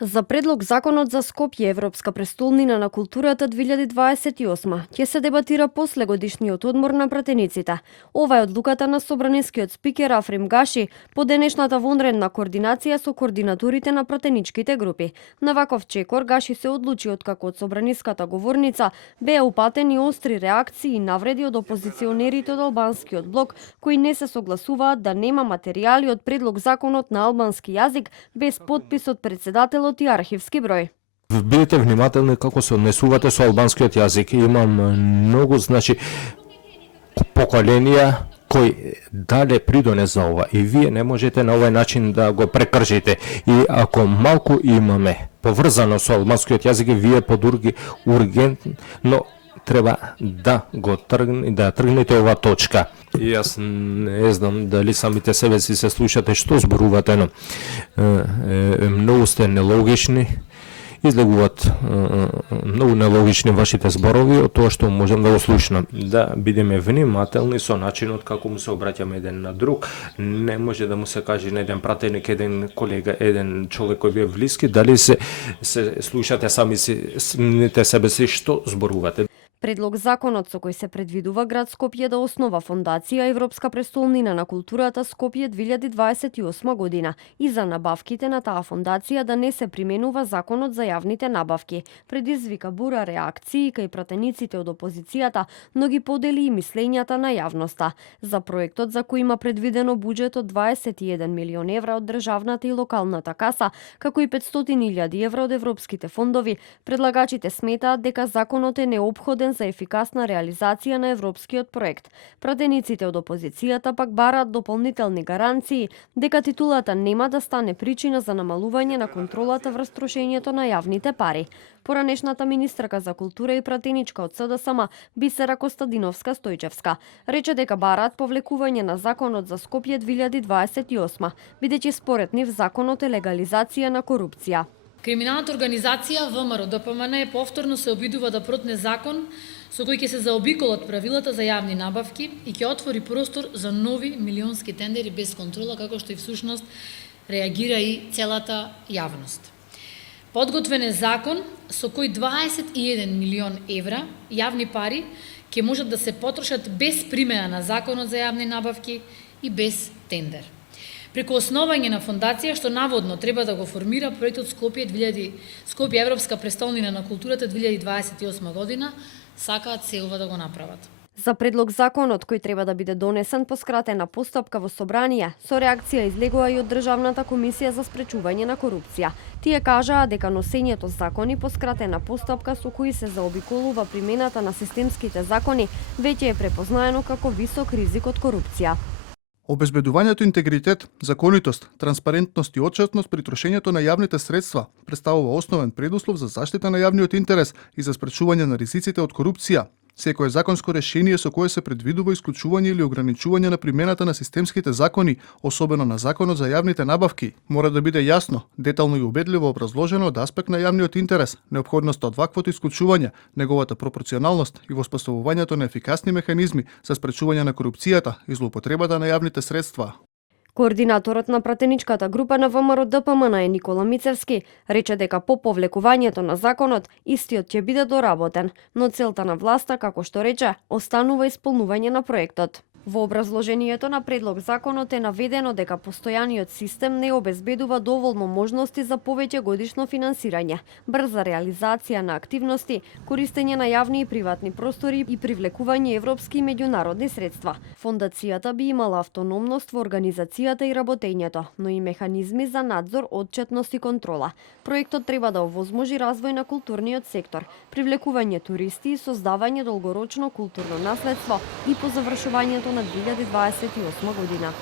За предлог законот за Скопје, Европска престолнина на културата 2028, ќе се дебатира после годишниот одмор на пратениците. Ова е одлуката на собранискиот спикер Африм Гаши по денешната вонредна координација со координаторите на пратеничките групи. На ваков чекор Гаши се одлучи откако од собраниската говорница беа упатени остри реакции и навреди од опозиционерите од албанскиот блок, кои не се согласуваат да нема материјали од предлог законот на албански јазик без подпис од председател и архивски број. Бидете внимателни како се однесувате со албанскиот јазик. Имам многу, поколенија кои дале придонес за ова и вие не можете на овој начин да го прекршите. И ако малку имаме поврзано со албанскиот јазик, вие подурги ургентно треба да тргнете ова точка. И јас не знам дали самите себе си се слушате што зборувате, но многу сте нелогични, излегуваат многу нелогични вашите зборови од тоа што можам да го слушнам. Да бидеме внимателни со начинот како му се обраќаме еден на друг. Не може да му се каже на еден пратеник, еден колега, еден човек кој ви е блиски, дали се слушате сами себе си што зборувате. Предлог законот со кој се предвидува град Скопје да основа фондација Европска престолнина на културата Скопје 2028 година и за набавките на таа фондација да не се применува законот за јавните набавки. Предизвика бура реакции кај пратениците од опозицијата, но ги подели и мислењата на јавноста. За проектот за кој има предвидено буџет од 21 милион евра од државната и локалната каса, како и 500.000 евра од европските фондови, предлагачите сметаат дека законот е неопходен за ефикасна реализација на европскиот проект. Пратениците од опозицијата пак бараат дополнителни гаранции дека титулата нема да стане причина за намалување на контролата врз трошењето на јавните пари. Поранешната министерка за култура и пратеничка од СДСМ Бисера Костадиновска-Стојчевска рече дека бараат повлекување на законот за Скопје 2028, бидејќи според нив законот е легализација на корупција. Криминалната организација ВМРО-ДПМН повторно се обидува да протне закон со кој ќе се заобиколат правилата за јавни набавки и ќе отвори простор за нови милионски тендери без контрола, како што и всушност реагира и целата јавност. Подготвен е закон со кој 21 милион евра јавни пари ќе можат да се потрошат без примена на законот за јавни набавки и без тендер. Преку основање на фондација што наводно треба да го формира проектот Скопје Европска престолнина на културата 2028 година, сакаат се ова да го направат. За предлог законот кој треба да биде донесен по скратена постапка во собрание, со реакција излегува и од Државната комисија за спречување на корупција. Тие кажаа дека носењето закони по скратена постапка со кои се заобиколува примената на системските закони веќе е препознаено како висок ризик од корупција. Обезбедувањето интегритет, законитост, транспарентност и отчетност при трошењето на јавните средства представува основен предуслов за заштита на јавниот интерес и за спречување на ризиците од корупција. Секое законско решение со кое се предвидува исклучување или ограничување на примената на системските закони, особено на законот за јавните набавки, мора да биде јасно, детално и убедливо образложено од аспект на јавниот интерес, неопходноста од ваквото исклучување, неговата пропорционалност и воспоставувањето на ефикасни механизми за спречување на корупцијата и злоупотребата на јавните средства. Координаторот на пратеничката група на ВМРО-ДПМН е Никола Мицевски рече дека по повлекувањето на законот истиот ќе биде доработен, но целта на власта, како што рече, останува исполнување на проектот. Во образложението на предлог законот е наведено дека постојаниот систем не обезбедува доволно можности за повеќе годишно финансирање, брза реализација на активности, користење на јавни и приватни простори и привлекување европски и меѓународни средства. Фондацијата би имала автономност во организацијата и работењето, но и механизми за надзор, отчетност и контрола. Проектот треба да овозможи развој на културниот сектор, привлекување туристи и создавање долгорочно културно наследство и по завршувањето на 2028 година.